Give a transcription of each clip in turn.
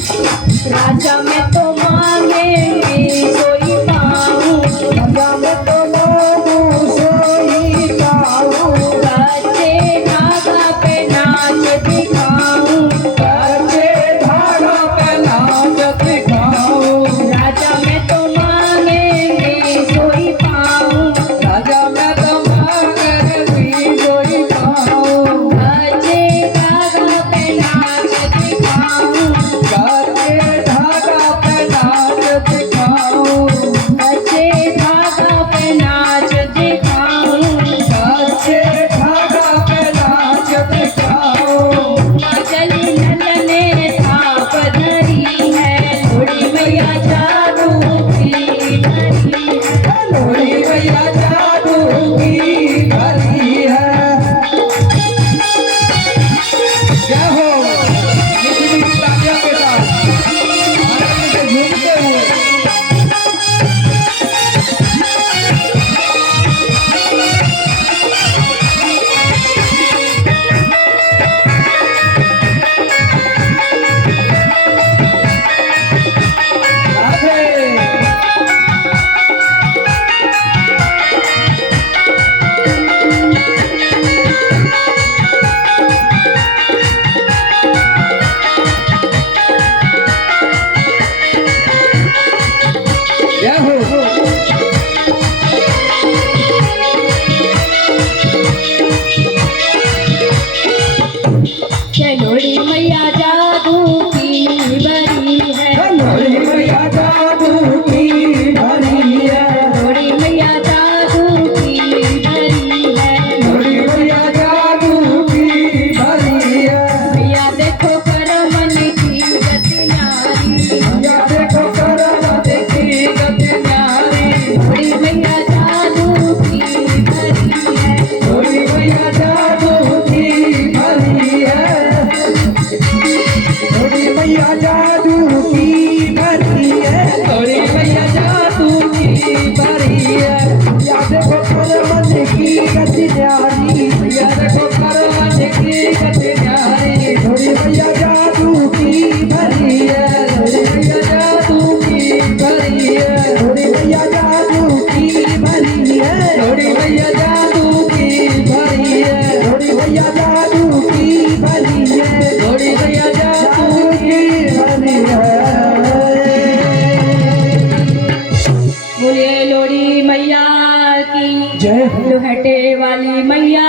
राजा मैं तो मांगेंगे सोई पाऊं, राजा मैं तो मांगू सोई पाऊं, कच्चे धागा पे नाच दिखाऊं, कच्चे धागा पे नाच दिखाऊं, राजा मैं तो मांगेंगे सोई पाऊं, राजा मैं तो मांगेंगे सोई पाऊं, कच्चे धागा पे नाच दिखाऊं, कच्चे धागा पे नाच दिखाऊं, कच्चे धागा पे नाच दिखाऊं, कच्चे धागा पे नाच दिखाऊं। चली नलने थाप धरी है, लोड़ी मैया जादू की धरी है, लोरी मैया जादू की भरी है। जय हो। मीठी मीठी तालियों के साथ आनंद से झूमते हुए राधे। जय हो। ये लोड़ी मैया जादू की भरी है, लोरी मैया जादू की भरी है। लोड़ी मैया जादू की भरी है, लोरी मैया जादू की भरी है। मैया देखो कर मन की गति नारी, या देखो करम देखी गति न्यारी। लोड़ी मैया जादू की भरी है, लोरी मैया जादू की भरी है। लोरी मैया जादू की भरी है। लोरी मैया जादू की भरी है। या देखो करम देखी गति न्यारी। या देखो करम देखी गति न्यारी। लोरी मैया जादू की भरी है। लोरी मैया जादू की भरी है। लोरी मैया जादू की भरी है। लोरी मैया जादू की भरी है। लोरी मैया जादू की भरी है। लोरी मैया जादू की भरी है। बोलिए लोड़ी मैया की जय हो। लोहटे वाली मैया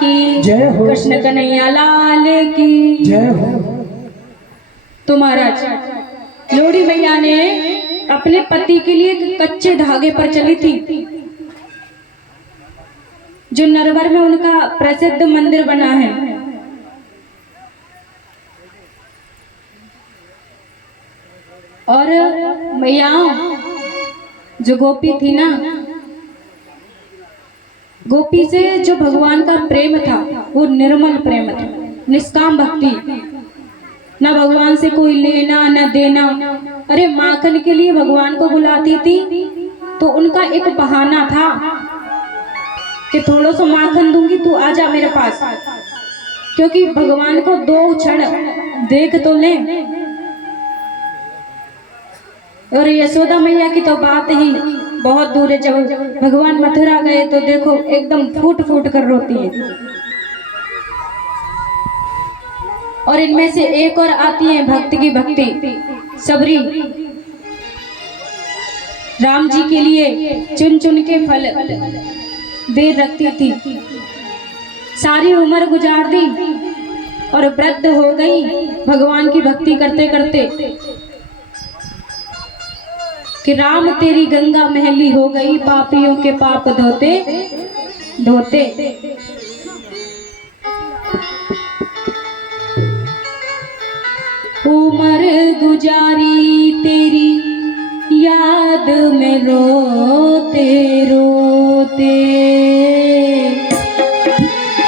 की जय हो। कृष्ण कन्हैया लाल की जय हो। तो महाराज लोड़ी मैया ने अपने पति के लिए एक कच्चे धागे पर चली थी, जो नरवर में उनका प्रसिद्ध मंदिर बना है। और मैया जो गोपी थी ना, गोपी से जो भगवान का प्रेम था वो निर्मल प्रेम था, निष्काम भक्ति, ना भगवान से कोई लेना न देना। अरे माखन के लिए भगवान को बुलाती थी तो उनका एक बहाना था कि थोड़ा सा माखन दूंगी, तू आजा मेरे पास, क्योंकि भगवान को दो क्षण देख तो ले। और यशोदा मैया की तो बात ही बहुत दूर है। जब भगवान मथुरा गए तो देखो एकदम फूट फूट कर रोती है। और इनमें से एक और आती है भक्त की भक्ति, सबरी। राम जी के लिए चुन चुन के फल बेर रखती थी, सारी उम्र गुजार दी और वृद्ध हो गई भगवान की भक्ति करते करते कि राम तेरी गंगा महली हो गई, पापियों के पाप धोते धोते। उम्र गुजारी तेरी याद में रोते रोते,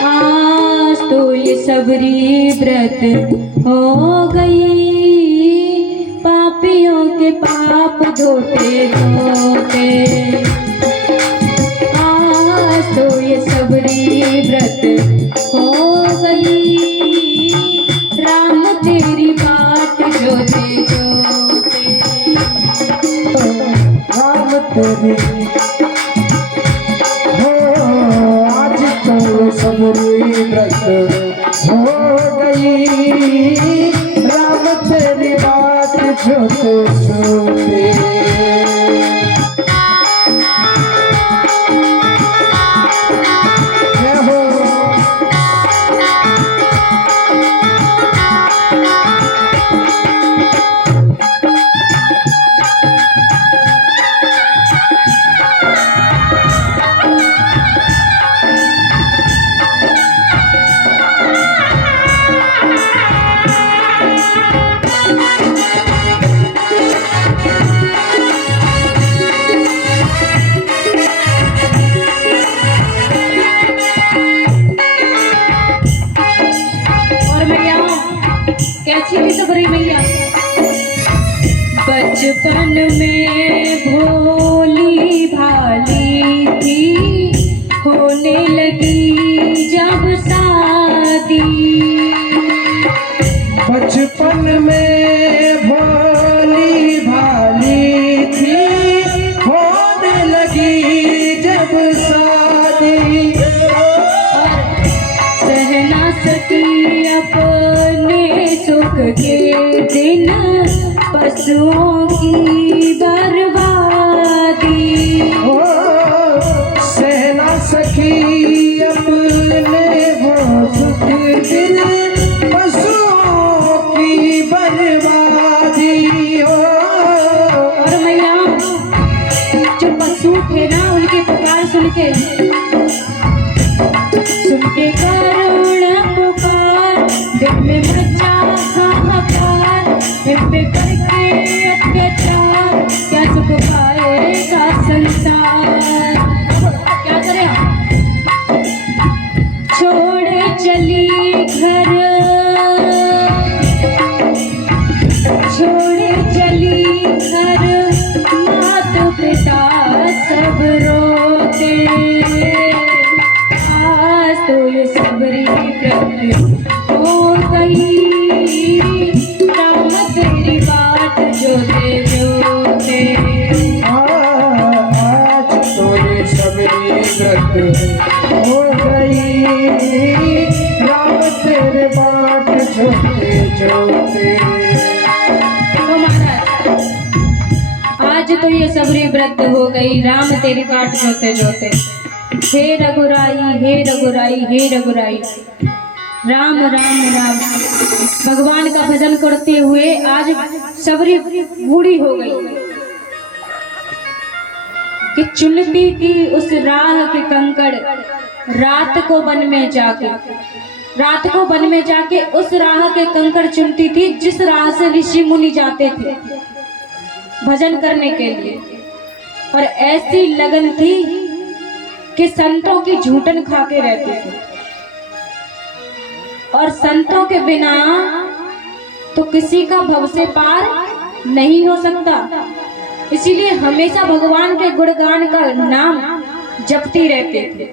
आज तो ये सबरी व्रत हो गई, पापियों के पाप धोते धोते। आज तो ये सबरी व्रत हो गई, राम तेरी बाट जोते हो आज तो सबरी व्रत हो गई, राम तेरी बात जो तो सुनते। जय हो। और मैया कैसी थी सबरी मैया? बचपन में भोली भाली थी, होने लगी जब शादी। बचपन में भोली भाली थी, होने लगी जब शादी। सह ना सकी अपने सुख के दिन, पशुओं की बर्बादी। ओ सहना सखी अपने वो सुख दिन, पशुओं की बर्बादी। और मैया जो पशु थे ना, उनकी पुकार सुन के करुण पुकार, दिल में मचा हाहाकार, इन पे करके अत्याचार, क्या सुख पाएगा संसार। क्या करे हम? छोड़े चली घर, छोड़े चली घर, मात पिता सब रोते। आज तो ये सबरी व्रत हो गई, राम तेरी बात जोते जोते। आज तो ये सबरी व्रत हो गई, राम तेरे बाट जोते जोते। तो महाराज आज तो ये सबरी व्रत हो गई, राम तेरी बाट जोते जोते। हे रघुराई, हे रघुराई, हे रघुराई, राम राम राम। भगवान का भजन करते हुए आज सबरी बूढ़ी हो गई कि चुनती थी उस राह के कंकड़, रात को वन में जाके, रात को वन में जाके उस राह के कंकड़ चुनती थी जिस राह से ऋषि मुनि जाते थे भजन करने के लिए। और ऐसी लगन थी कि संतों की झूठन खा के रहते थे, और संतों के बिना तो किसी का भव से पार नहीं हो सकता। इसीलिए हमेशा भगवान के गुणगान का नाम जपती रहते थे।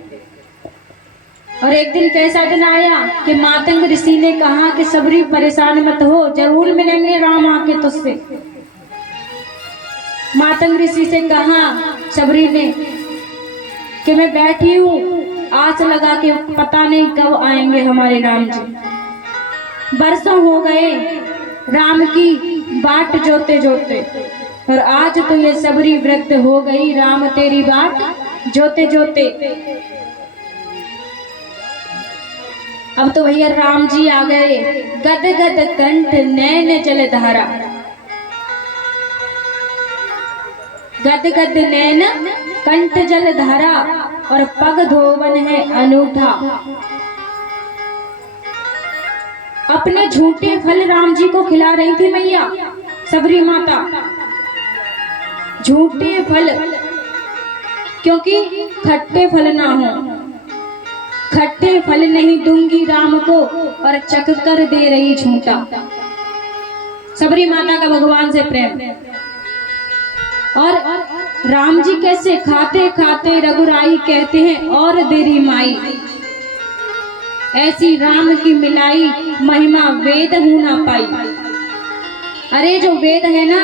और एक दिन कैसा दिन आया कि मातंग ऋषि ने कहा कि सबरी परेशान मत हो, जरूर मिलेंगे राम आके तुझसे। मातंग ऋषि से कहा सबरी ने कि मैं बैठी हूँ आस लगा के, पता नहीं कब आएंगे हमारे राम जी। बरसों हो गए राम की बाट जोते जोते, और आज तो ये सबरी व्रत हो गई, राम तेरी बाट जोते जोते। अब तो भैया राम जी आ गए, गद गद कंठ नैन जल धारा, गद गद नैन कंठ जल धारा, और पग धोवन है अनूठा। अपने झूठे फल राम जी को खिला रही थी मैया सबरी माता, झूठे फल, क्योंकि खट्टे फल ना हो, खट्टे फल नहीं दूंगी राम को, और चख कर दे रही झूठा। सबरी माता का भगवान से प्रेम। और राम जी कैसे खाते खाते रघुराई कहते हैं और देरी माई, ऐसी राम की मिलाई महिमा वेद हूं ना पाई। अरे जो वेद है ना,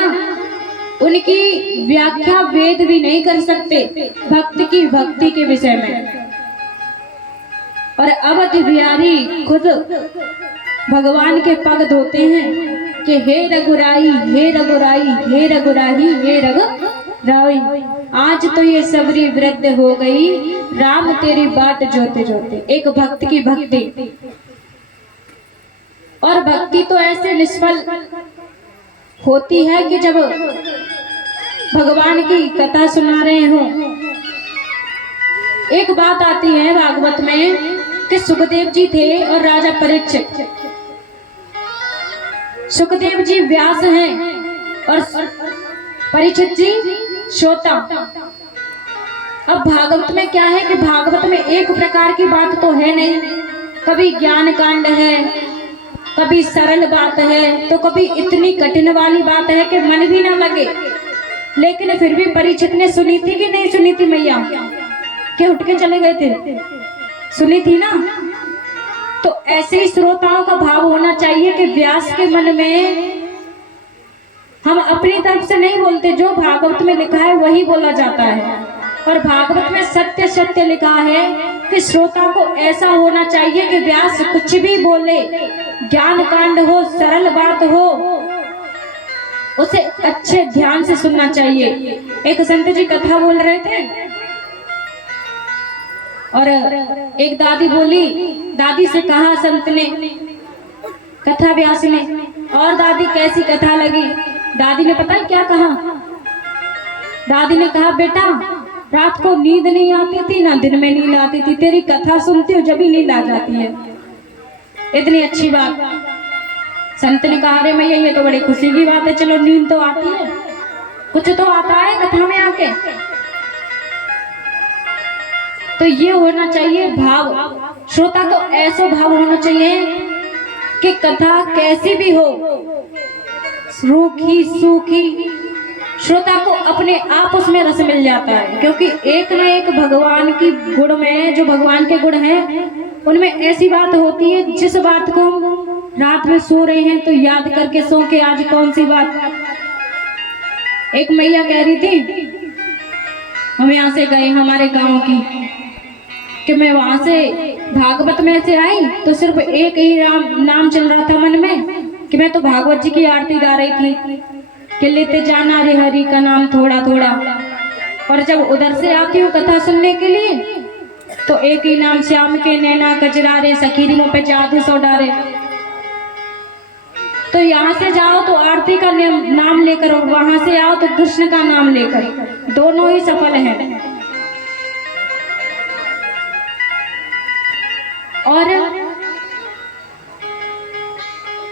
उनकी व्याख्या वेद भी नहीं कर सकते भक्त की भक्ति के विषय में। और अवध बिहारी खुद भगवान के पग धोते हैं कि हे रघुराई, हे रघुराई, हे रघुराई, हे रघुराई, आज तो ये सबरी वृद्ध हो गई, राम तेरी बाट जोते जोते। एक भक्त की भक्ति। और भक्ति तो ऐसे निष्फल होती है कि जब भगवान की कथा सुना रहे हो। एक बात आती है भागवत में कि सुखदेव जी थे और राजा परीक्षित। सुखदेव जी व्यास हैं और परीक्षित जी श्रोता। अब भागवत में क्या है कि भागवत में एक प्रकार की बात तो है नहीं, कभी ज्ञान कांड है, कभी सरल बात है, तो कभी इतनी कठिन वाली बात है कि मन भी ना लगे। लेकिन फिर भी परीक्षित ने सुनी थी कि नहीं सुनी थी मैया? कि उठ के चले गए थे? सुनी थी ना। तो ऐसे ही श्रोताओं का भाव होना चाहिए कि व्यास के मन में हम अपनी तरफ से नहीं बोलते, जो भागवत में लिखा है वही बोला जाता है। और भागवत में सत्य सत्य लिखा है कि श्रोता को ऐसा होना चाहिए कि व्यास कुछ भी बोले, ज्ञान कांड हो, सरल बात हो, उसे अच्छे ध्यान से सुनना चाहिए। एक संत जी कथा बोल रहे थे और एक दादी बोली, दादी से कहा संत ने, कथा व्यास ने, और दादी कैसी कथा लगी? दादी ने पता है क्या कहा? दादी ने कहा, बेटा रात को नींद नहीं आती थी ना दिन में नींद आती थी, तेरी कथा सुनती हूँ जब ही नींद आ जाती है। इतनी अच्छी बात। संत ने कहा, अरे मैया ये तो बड़ी खुशी की बात है, चलो नींद तो आती है, कुछ तो आता है कथा में आके। तो ये होना चाहिए भाव। श्रोता को ऐसा भाव होना चाहिए कि कथा कैसी भी हो, रूखी सूखी, श्रोता को अपने आप उसमें रस मिल जाता है। क्योंकि एक न एक भगवान की गुण में, जो भगवान के गुण हैं, उनमें ऐसी बात होती है जिस बात को हम रात में सो रहे हैं तो याद करके सो के आज कौन सी बात। एक मैया कह रही थी, हम यहाँ से गए हमारे गांव की, कि मैं वहां से भागवत में से आई तो सिर्फ एक ही नाम चल रहा था मन में कि मैं तो भागवत जी की आरती गा रही थी कि लेते जाना रे हरि का नाम थोड़ा थोड़ा। और जब उधर से आती हूँ कथा सुनने के लिए तो एक ही नाम, श्याम के नैना कजरा रे, सखीरी मुँह पे जादू सो डारे। तो यहाँ से जाओ तो आरती का नाम लेकर और वहां से आओ तो कृष्ण का नाम लेकर, दोनों ही सफल हैं। और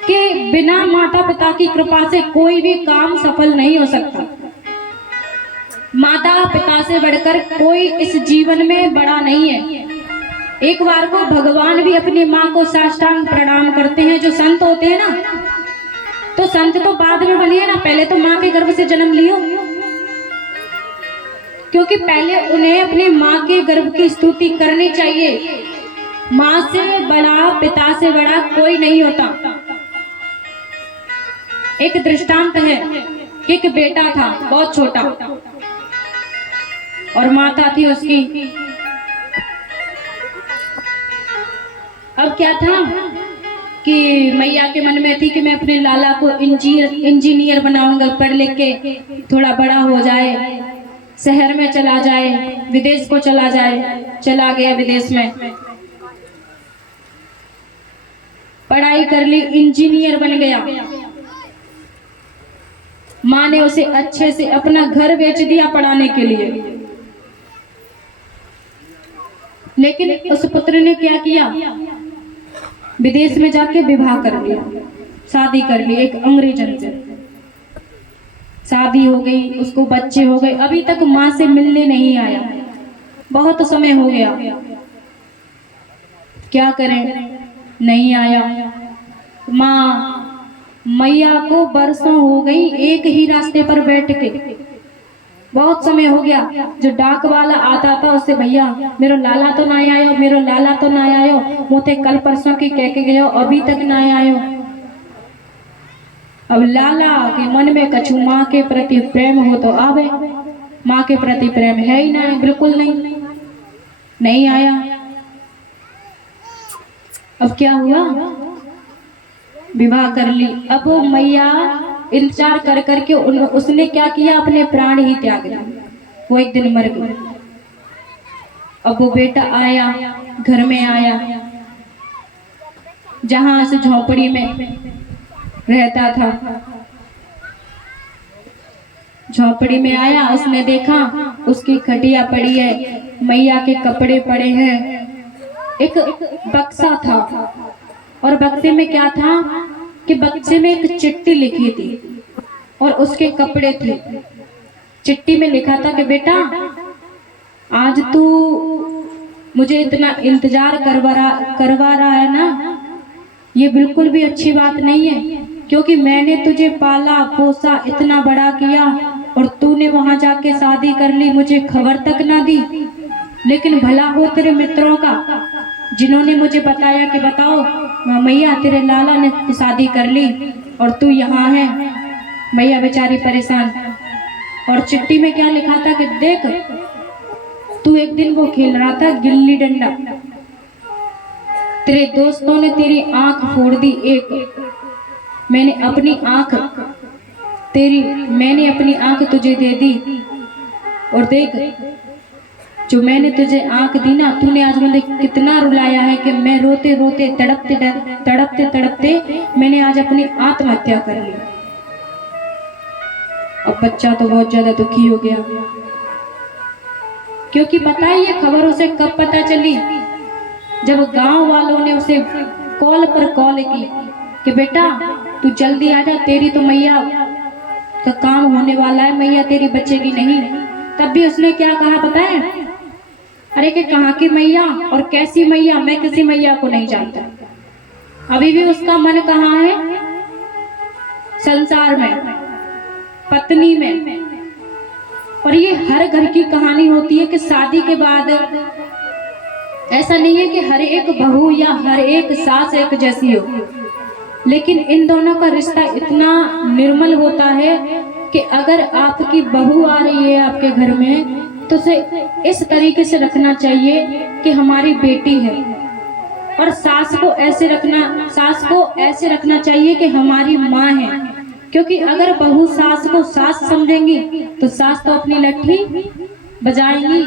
कि बिना माता पिता की कृपा से कोई भी काम सफल नहीं हो सकता। माता पिता से बढ़कर कोई इस जीवन में बड़ा नहीं है। एक बार को भगवान भी अपनी माँ को साष्टांग प्रणाम करते हैं। जो संत होते हैं ना, तो संत तो बाद में बने ना, पहले तो माँ के गर्भ से जन्म लियो, क्योंकि पहले उन्हें अपनी माँ के गर्भ की स्तुति करनी चाहिए। माँ से बड़ा, पिता से बड़ा कोई नहीं होता। एक दृष्टांत है कि एक बेटा था बहुत छोटा और माता थी उसकी। अब क्या था कि मैया के मन में थी कि मैं अपने लाला को इंजीनियर बनाऊंगा, पढ़ लिख के थोड़ा बड़ा हो जाए, शहर में चला जाए, विदेश को चला जाए। चला गया विदेश में, पढ़ाई कर ली, इंजीनियर बन गया। माँ ने उसे अच्छे से अपना घर बेच दिया पढ़ाने के लिए। लेकिन उस पुत्र ने क्या किया, विदेश में जाके विवाह कर लिया, शादी कर ली एक अंग्रेजन से। शादी हो गई, उसको बच्चे हो गए, अभी तक माँ से मिलने नहीं आया, बहुत समय हो गया। क्या करें, नहीं आया। माँ मैया को बरसों हो गई एक ही रास्ते पर बैठ के, बहुत समय हो गया। जो डाक वाला आता था उससे, भैया मेरो लाला तो ना आयो, मेरो लाला तो ना आयो, मोते कल परसों की कह के गयो, अभी तक ना आयो। अब लाला के मन में कछु माँ के प्रति प्रेम हो तो आवे, माँ के प्रति प्रेम है ही नहीं, बिल्कुल नहीं आया। अब क्या हुआ, विवाह कर ली। अब वो मैया इंतजार कर करके उसने क्या किया, अपने प्राण ही त्याग दिए। वो एक दिन मर गई। अब वो बेटा आया, घर में आया, जहां से झोपड़ी में रहता था, झोपड़ी में आया। उसने देखा उसकी खटिया पड़ी है, मैया के कपड़े पड़े हैं, एक बक्सा था और बक्से में क्या था कि बक्से में एक चिट्ठी लिखी थी और उसके कपड़े थे। चिट्ठी में लिखा था कि बेटा आज तू मुझे इतना इंतजार करवा रहा है ना, ये बिल्कुल भी अच्छी बात नहीं है, क्योंकि मैंने तुझे पाला पोसा, इतना बड़ा किया और तूने वहां जाके शादी कर ली, मुझे खबर तक ना दी। लेकिन भला हो तेरे मित्रों का, जिन्होंने मुझे बताया कि बताओ मैया तेरे लाला ने शादी कर ली और तू यहाँ है। मैया बेचारी परेशान। और चिट्ठी में क्या लिखा था कि देख तू एक दिन वो खेल रहा था गिल्ली डंडा, तेरे दोस्तों ने तेरी आंख फोड़ दी एक, मैंने अपनी आंख तुझे दे दी, और देख जो मैंने तुझे आंख दी ना, तूने आज मुझे कितना रुलाया है कि मैं रोते रोते तड़पते मैंने आज अपनी आत्महत्या कर ली। अब बच्चा तो बहुत ज्यादा दुखी हो गया, क्योंकि पता है ये खबर उसे कब पता चली, जब गांव वालों ने उसे कॉल पर कॉल की कि बेटा तू जल्दी आ जा, तेरी तो मैया का काम होने वाला है, मैया तेरी बचेगी नहीं। तब भी उसने क्या कहा पता है, अरे कि कहाँ की मैया और कैसी मैया, मैं किसी मैया को नहीं जानता। अभी भी उसका मन कहाँ है, संसार में, पत्नी में। और ये हर घर की कहानी होती है कि शादी के बाद ऐसा नहीं है कि हर एक बहू या हर एक सास एक जैसी हो, लेकिन इन दोनों का रिश्ता इतना निर्मल होता है कि अगर आपकी बहू आ रही है आपके घर में तो उसे इस तरीके से रखना चाहिए कि हमारी बेटी है, और सास को ऐसे रखना चाहिए कि हमारी माँ है। क्योंकि अगर बहू सास को सास समझेंगी तो सास तो अपनी लट्ठी बजाएंगी।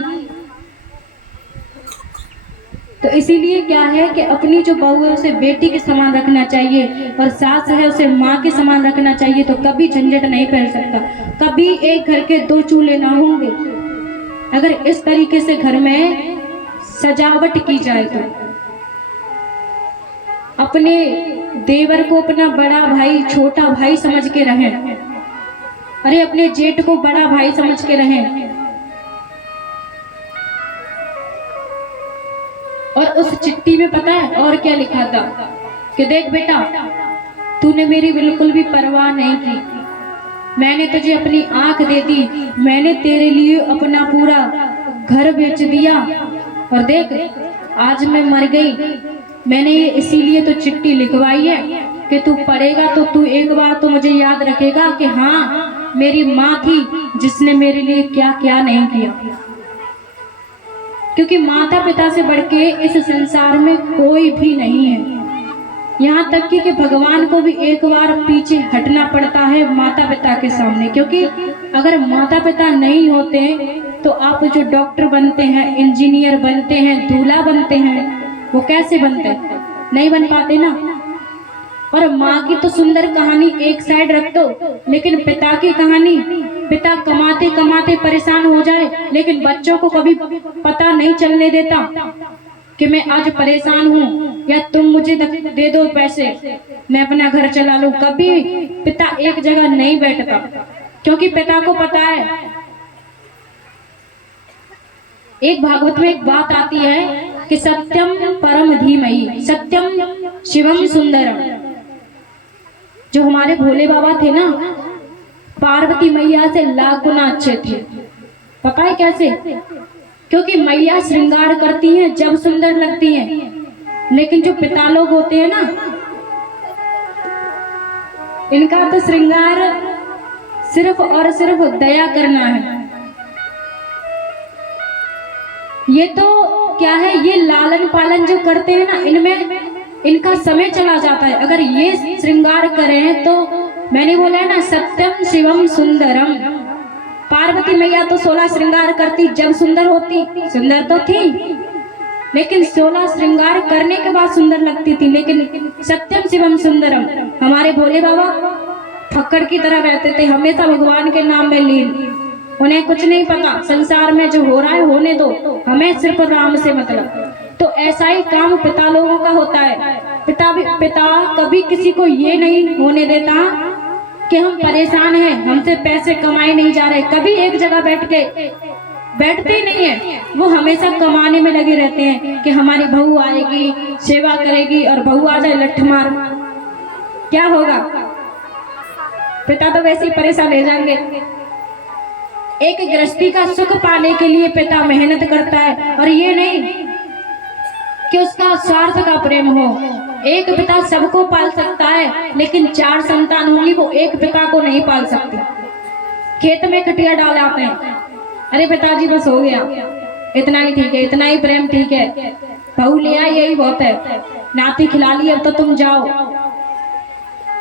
तो इसीलिए क्या है कि अपनी जो बहू है उसे बेटी के समान रखना चाहिए, और सास है उसे माँ के समान रखना चाहिए। तो कभी झंझट नहीं फैल सकता, कभी एक घर के दो चूल्हे ना होंगे अगर इस तरीके से घर में सजावट की जाए। तो अपने देवर को अपना बड़ा भाई छोटा भाई समझ के रहें, अरे अपने जेठ को बड़ा भाई समझ के रहें। और उस चिट्ठी में पता है और क्या लिखा था कि देख बेटा तूने मेरी बिल्कुल भी परवाह नहीं की, मैंने तुझे अपनी आंख दे दी, मैंने तेरे लिए अपना पूरा घर बेच दिया, और देख आज मैं मर गई, मैंने ये इसीलिए तो चिट्ठी लिखवाई है कि तू पढ़ेगा तो तू एक बार तो मुझे याद रखेगा कि हाँ मेरी माँ थी जिसने मेरे लिए क्या क्या नहीं किया। क्योंकि माता पिता से बढ़ के इस संसार में कोई भी नहीं है। यहाँ तक कि भगवान को भी एक बार पीछे हटना पड़ता है माता पिता के सामने, क्योंकि अगर माता पिता नहीं होते तो आप जो डॉक्टर बनते हैं, इंजीनियर बनते हैं, दूल्हा बनते हैं, वो कैसे बनते हैं? नहीं बन पाते ना। और माँ की तो सुंदर कहानी एक साइड रख दो, लेकिन पिता की कहानी, पिता कमाते कमाते परेशान हो जाए लेकिन बच्चों को कभी पता नहीं चलने देता कि मैं आज परेशान हूँ, या तुम मुझे दे दो पैसे मैं अपना घर चला लूं। कभी पिता एक जगह नहीं बैठता, क्योंकि पिता को पता है। एक भागवत में एक बात आती है कि सत्यम परम धीमहि, सत्यम शिवम सुंदरम। जो हमारे भोले बाबा थे ना, पार्वती मैया से लाख गुना अच्छे थे। पता है कैसे? क्योंकि मैया श्रृंगार करती हैं जब सुंदर लगती हैं, लेकिन जो पिता लोग होते हैं ना, इनका तो श्रृंगार सिर्फ और सिर्फ दया करना है। ये तो क्या है, ये लालन पालन जो करते हैं ना, इनमें इनका समय चला जाता है। अगर ये श्रृंगार करें तो मैंने बोला है ना, सत्यम शिवम सुंदरम। पार्वती मैया तो 16 श्रृंगार करती, जब सुंदर होती, सुंदर तो थी लेकिन 16 श्रृंगार करने के बाद सुंदर लगती थी। लेकिन सत्यम शिवम सुंदरम, हमारे भोले बाबा फक्कड़ की तरह रहते थे, हमेशा भगवान के नाम में लीन। उन्हें कुछ नहीं पता, संसार में जो हो रहा है होने दो, हमें सिर्फ राम से मतलब। तो ऐसा ही काम पिता लोगों का होता है। पिता कभी किसी को ये नहीं होने देता कि हम परेशान हैं, हमसे पैसे कमाए नहीं जा रहे। कभी एक जगह बैठते ही नहीं है, वो हमेशा कमाने में लगे रहते हैं कि हमारी बहू आएगी, सेवा करेगी, और बहू आ जाए लठ मार, क्या होगा? पिता तो वैसे ही परेशान रह जाएंगे। एक गृहस्थी का सुख पाने के लिए पिता मेहनत करता है, और ये नहीं कि उसका स्वार्थ का प्रेम हो। एक पिता सबको पाल सकता है, लेकिन 4 संतान होंगी, वो एक पिता को नहीं पाल सकते। खेत में खटिया डाल आते हैं, अरे पिताजी बस हो गया, इतना ही ठीक है, इतना ही प्रेम ठीक है, बहू ले आई यही बहुत है, नाती खिला ली अब तो तुम जाओ।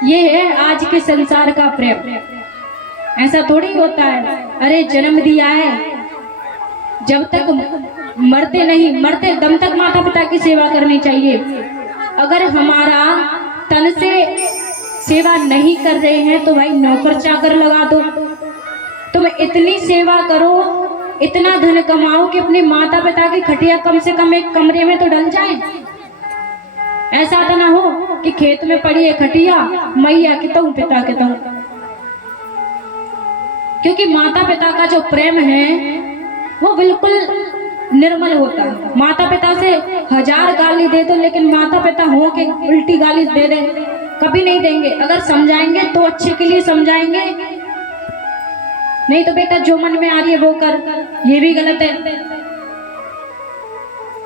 ये है आज के संसार का प्रेम। ऐसा थोड़ी होता है। अरे जन्म दिया है, जब तक मरते नहीं, मरते दम तक माता पिता की सेवा करनी चाहिए। अगर हमारा तन से सेवा नहीं कर रहे हैं तो भाई नौकर चाकर लगा दो। तुम इतनी सेवा करो, इतना धन कमाओ कि अपने माता पिता की खटिया कम से कम एक कमरे में तो डल जाए। ऐसा तो ना हो कि खेत में पड़ी है खटिया, मैया के तो पिता के तो। क्योंकि माता पिता का जो प्रेम है वो बिल्कुल निर्मल होता है। माता पिता से 1000 गाली दे दो, लेकिन माता पिता हो के उल्टी गाली दे दे कभी नहीं देंगे। अगर समझाएंगे तो अच्छे के लिए समझाएंगे, नहीं तो बेटा जो मन में आ रही है वो कर, ये भी गलत है।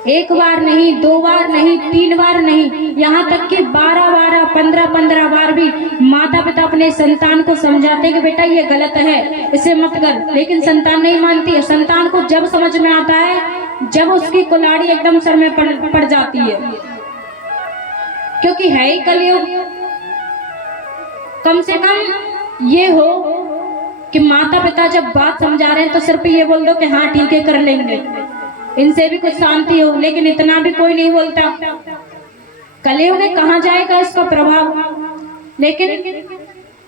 एक बार नहीं, 2 बार नहीं, 3 बार नहीं, यहाँ तक कि 12-12, 15-15 बार भी माता पिता अपने संतान को समझाते हैं कि बेटा ये गलत है, इसे मत कर, लेकिन संतान नहीं मानती है। संतान को जब समझ में आता है जब उसकी कुल्हाड़ी एकदम सर में पड़ जाती है, क्योंकि है ही कलयुग। कम से कम ये हो कि माता पिता जब बात समझा रहे हैं तो सिर्फ ये बोल दो कि हाँ ठीक है कर लेंगे, इनसे भी कुछ शांति हो, लेकिन इतना भी कोई नहीं बोलता। कलयुग में कहाँ जाएगा इसका प्रभाव। लेकिन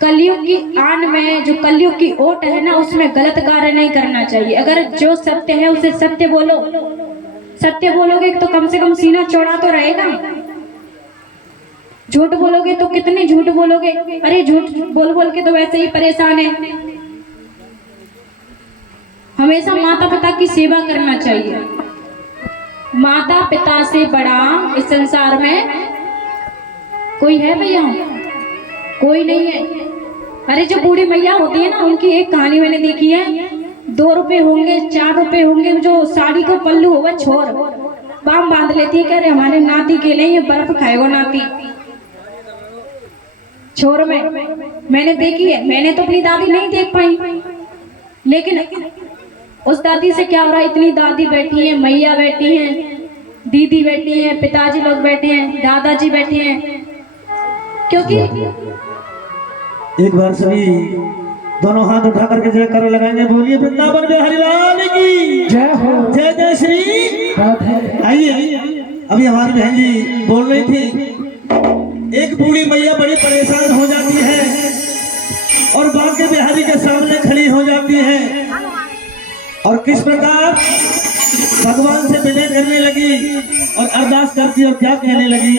कलयुग की आन में जो कलयुग की ओट है ना, उसमें गलत कार्य नहीं करना चाहिए। अगर जो सत्य है उसे सत्य बोलो। सत्य बोलोगे तो कम से कम सीना चौड़ा तो रहेगा। झूठ बोलोगे तो कितने झूठ बोलोगे, अरे झूठ बोल बोल के तो वैसे ही परेशान है। हमेशा माता पिता की सेवा करना चाहिए। माता पिता से बड़ा इस संसार में कोई है भैया? कोई नहीं है। अरे जो बूढ़ी मैया होती है ना, उनकी एक कहानी मैंने देखी है। 2 रुपए होंगे, 4 रुपए होंगे, जो साड़ी को पल्लू होगा छोर बाम बांध लेती है, कह रहे हमारे नाती के लिए ये बर्फ खाएगा नाती छोर में। मैंने देखी है, मैंने तो अपनी दादी नहीं देख पाई, लेकिन उस दादी से क्या हो रहा है, इतनी दादी बैठी है, मैया बैठी है, दीदी बैठी है, पिताजी लोग बैठे हैं, दादाजी बैठे हैं। क्योंकि एक बार सभी दोनों हाथ उठा करके जय कर लगाएंगे। बोलिए वृंदावन बिहारी लाल की जय हो। जय जय श्री। आइए, अभी हमारी बहन जी बोल रही थी, एक बूढ़ी मैया बड़ी परेशान हो जाती है और बांके बिहारी के सामने खड़ी हो जाती है और किस प्रकार भगवान से विनय करने लगी और अरदास करती और क्या कहने लगी।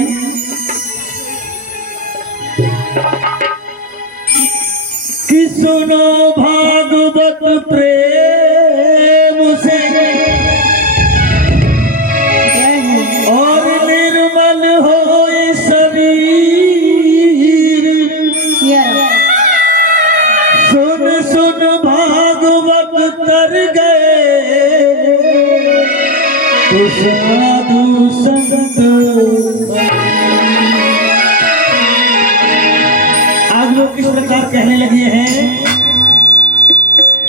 कि सुनो भागवत प्रेम से और निर्मल हो शरीर। सुन सुन भागवत तर गए तो साधु संत। आज लोग किस ये है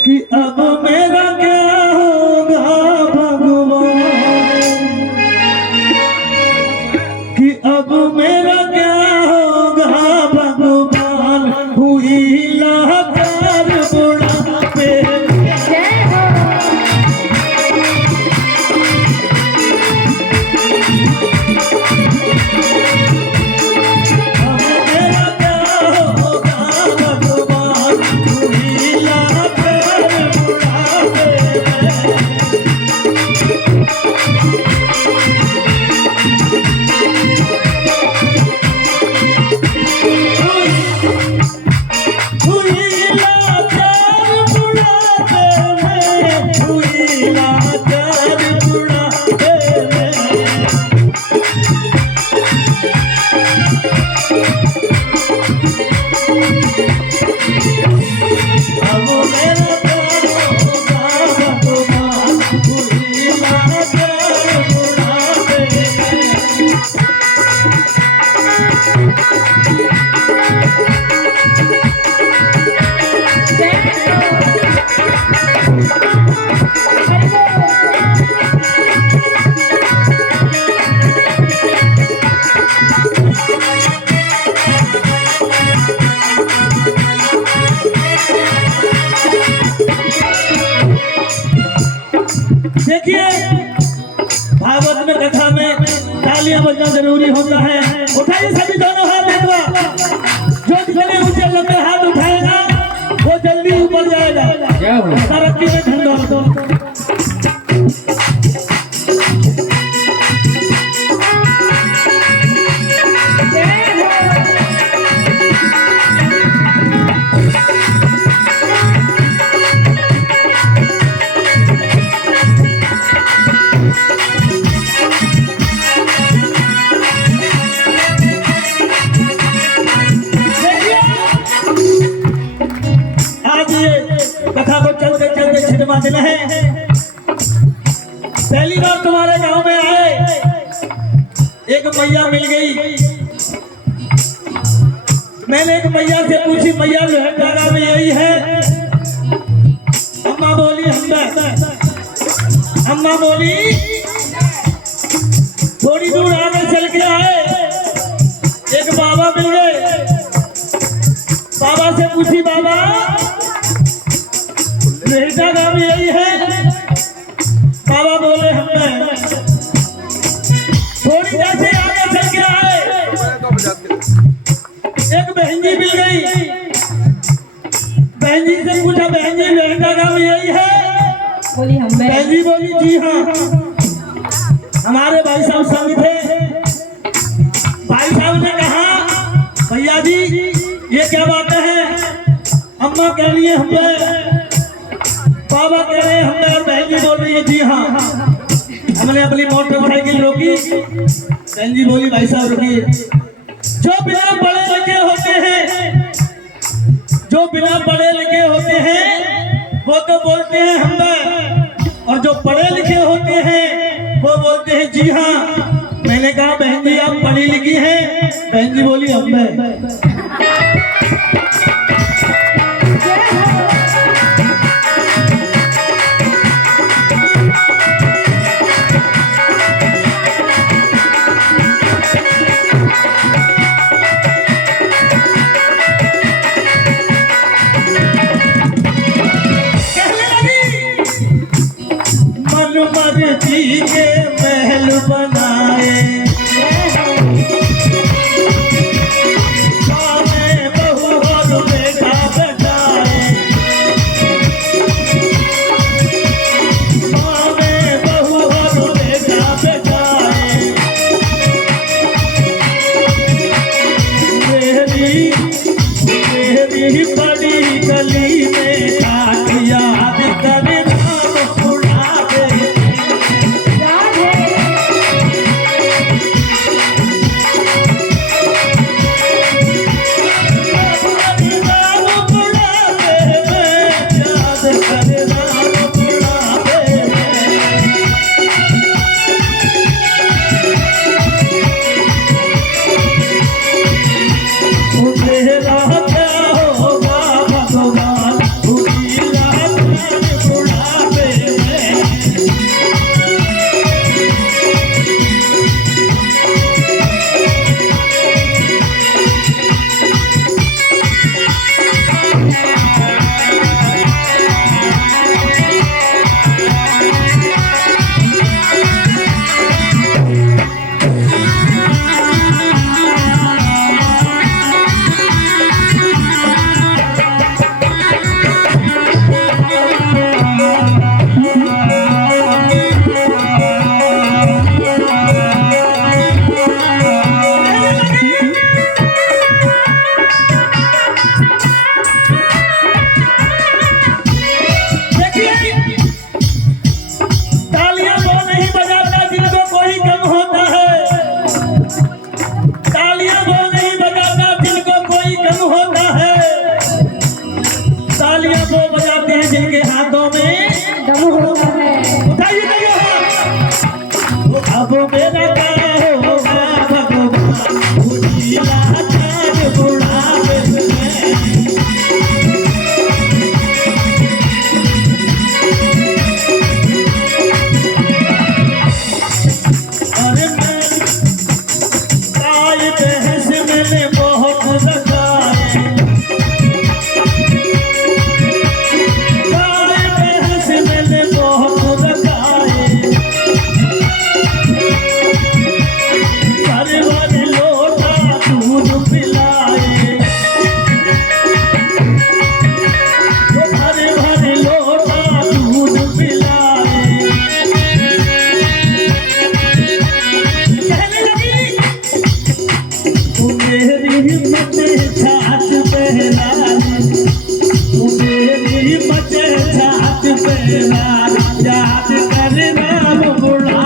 कि अब मेरा क्या होगा भगवान, कि अब मेरा क्या होगा भगवान, हुई लाचार बुढ़ापे देखिए, भागवत में कथा में तालियां बजना जरूरी होता है। उठाइए सभी दोनों हाथ एक बार, जो जितने ऊंचे लंबे हाथ उठाएगा वो जल्दी ऊपर जाएगा, तरक्की में धन कथा को चलते चलते छिटवा देना है। पहली बार तुम्हारे गांव में आए, एक मैया मिल गई। मैंने एक मैया से पूछी, मैया जो है जगह में यही है? अम्मा बोली अम्मा बोली थोड़ी दूर आगे चल के आए, एक बाबा मिल गए। बाबा से पूछी, बाबा बेटा गाँव यही है? बाबा बोले हमें। थोड़ी देर से आगे चल के आए, एक बहन जी मिल गई। बहन जी से पूछा, बहन जी बेटा गाँव यही है? बोली हम। बहन जी बोली जी हाँ, हमारे भाई साहब संग थे। भाई साहब ने कहा, भैया जी ये क्या बातें हैं? अम्मा कह रही है हमें, बाबा कह रहे हैं हमने, और बहन जी बोल रही है जी हाँ। हमने अपनी मोटरसाइकिल रोकी। बहन जी बोली, भाई साहब रुकिए, जो बिना पढ़े लिखे होते हैं, जो बिना पढ़े लिखे होते हैं वो तो बोलते हैं हमें, और जो पढ़े लिखे होते हैं वो बोलते हैं जी हाँ। मैंने कहा, बहन जी आप पढ़ी लिखी हैं? बहन जी बोली हमें। जी के महल बनाए, बहू और बेटा बचाए, बहू और बेटा बचाए। मेरी बड़ी गली में याद कर नाम सुना दे। मैंने बहुत रखाए, गाय भैंस मैंने बहुत रखाए, घर भर लोटा दूध पिलाए, घर भर लोटा दूध पिलाए। कहने लगी मेरी हिम्मत छाछ पहना, मेरी हिम्मत छाछ पहना, याद करना बुढ़ा।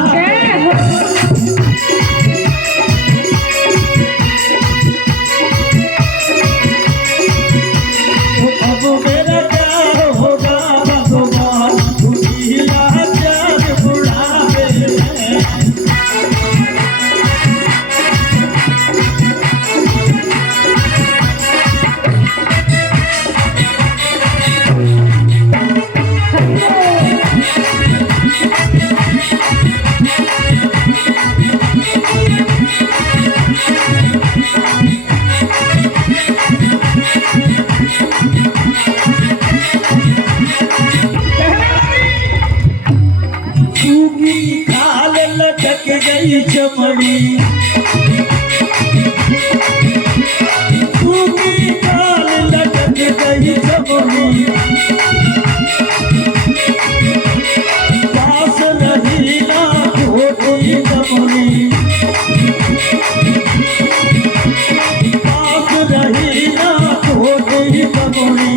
अब मेरा क्या होगा भगवान, दुनिया जान बुढ़ावे में। सूखी खाल लटक गई चमड़ी, सूखी खाल लटक गई चमड़ी, पास रही ना छोटी चमड़ी, पास रही ना छोटी चमड़ी।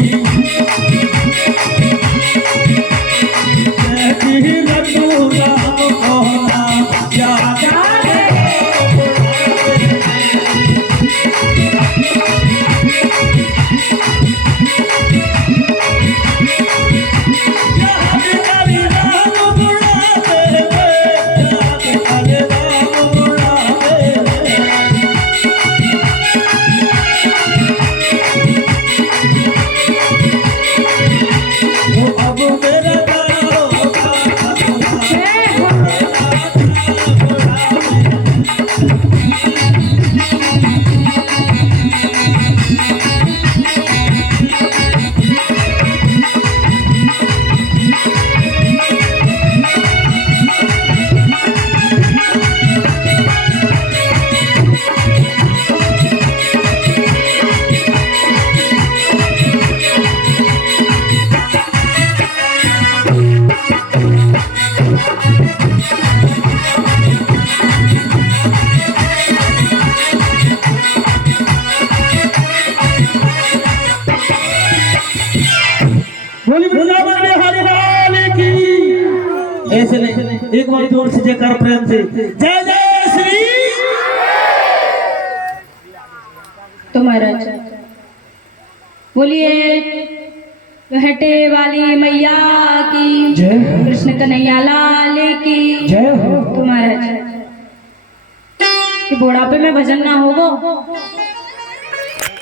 बोली वृंदावन बिहारी लाल की। ऐसे नहीं, एक बार जोर से जयकार प्रेम से जय जय श्री। तो महाराज बोलिए हटे वाली मैया की जय हो। कृष्ण कन्हैया लाल की जय हो। तो महाराज कि बुढ़ापे में भजन ना होगो,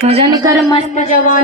भजन कर मस्त जवानी।